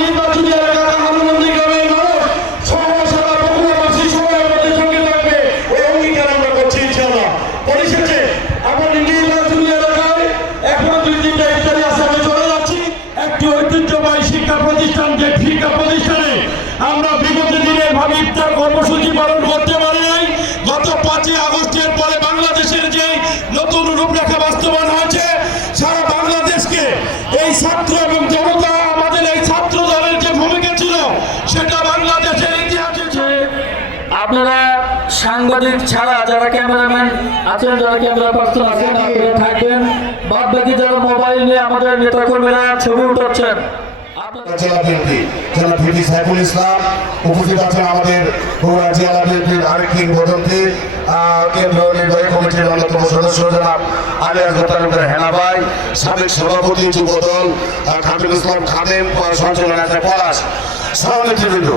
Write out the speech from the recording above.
নির্বাচনী এলাকা কামারবন্দি গ্রামের মানুষ সহসারা বগুড়াবাসী সময়ের মধ্যে সঙ্গে থাকবে, ওই অঙ্গীকার আমরা করছি ইনশাআল্লাহ। পরিশেষে আমাদের নির্বাচনী এলাকায় এখন 2-3টা ইফতারি আছে, আমি চলে যাচ্ছি। একটি ঐতিহ্যবাহী শিক্ষা প্রতিষ্ঠান, যে শিক্ষা প্রতিষ্ঠানে আমরা বিগত দিনের ভাবে ইফতার কর্মসূচি পালন করতে পারি নাই। গত 5ই আগস্টের পরে বাংলাদেশের যে নতুন রূপরেখা বাস্তবায়ন হয়েছে, সারা বাংলাদেশকে এই ছাত্র এবং জনতা, আমাদের এই ছাত্র দলের যে ভূমিকা ছিল সেটা বাংলাদেশের ইতিহাসে আপনারা সাংবাদিক ছাড়া যারা ক্যামেরাম্যান আছেন, যারা ক্যামেরা পার্সন আছেন, আপনারা থাকবেন। বাদ বাকি যারা মোবাইল নিয়ে আমাদের নেতাকর্মীরা ছবি উঠাচ্ছেন, জেলা বিএনপি সাইফুল ইসলাম উপস্থিত আছেন। আমাদের বগুড়া জেলা বিএনপির আরেক কিংবদন্তি কেন্দ্রীয় নির্বাহী কমিটির অন্যতম সদস্য জনাব আলিয়াস তালুকদার হেনা ভাই, সাবেক সভাপতি যুবদল খামিল ইসলাম খাদেম, সঞ্চালন আছে পলাশ, সভানেতৃবৃন্দ।